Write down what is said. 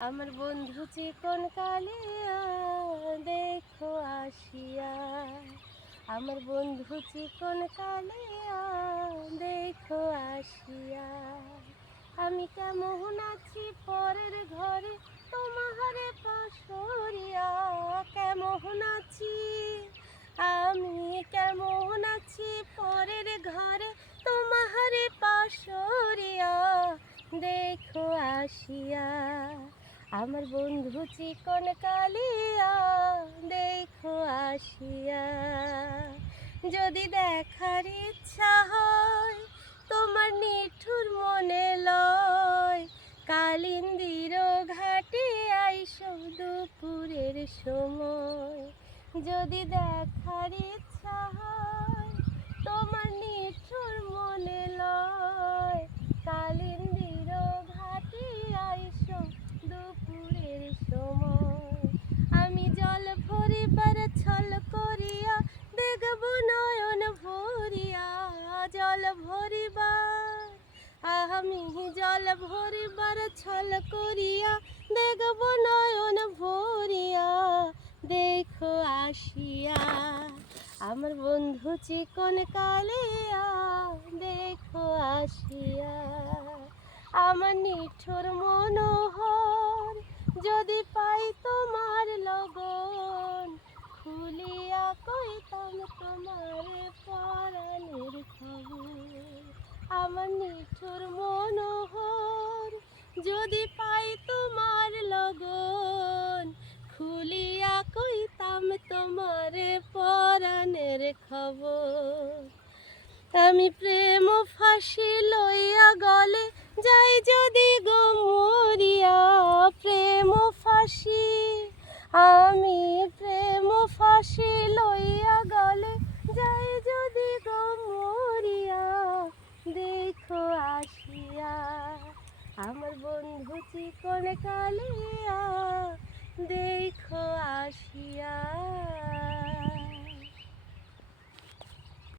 আমার বন্ধু চিকন কালিয়া দেখো আসিয়া, আমার বন্ধু চিকন কালিয়া দেখো আসিয়া। আমি কেমন আছি পরের ঘরে তোমারে পাশরিয়া, কেমন আছি আমি কেমন আছি পরের ঘরে তোমারে পাশরিয়া দেখো আসিয়া। আমার বন্ধু চিকন কালিয়া দেখো আসিয়া। যদি দেখার ইচ্ছা হয় তোমার নিঠুর মনে লয়, কালিন্দির ঘাটে আইসো দুপুরের সময়। যদি দেখার ইচ্ছা হয় তোমার নিঠুর মনে লয়, কালিন্দির ঘাটে আইসো দুপুরের সময়। আমি জল ভরিবার ছল করিয়া দেখব নয়ন ভরিয়া, জল ভরিবার আমি জল ভরিবার ছল করিয়া দেখব নয়ন ভরিয়া দেখো আসিয়া। আমার বন্ধু চিকন কালিয়া দেখো আসিয়া। আমার নিঠুর মনোহর যদি পাই তোমার লগন, খুলিয়া কইতাম তোমার পরাণের খবর। আমার নিঠুর মনোহর যদি পাই তোমার লগন, খুলিয়া কইতাম তোমার পরাণের খবর। আমি প্রেম ফাঁসি লইয়া গলে যাই যদি গো মরিয়া, প্রেম ফাঁসি আমি প্রেম ফাঁসি লইয়া গলে যাই যদি গো মরিয়া দেখো আসিয়া। আমার বন্ধু চিকন কালিয়া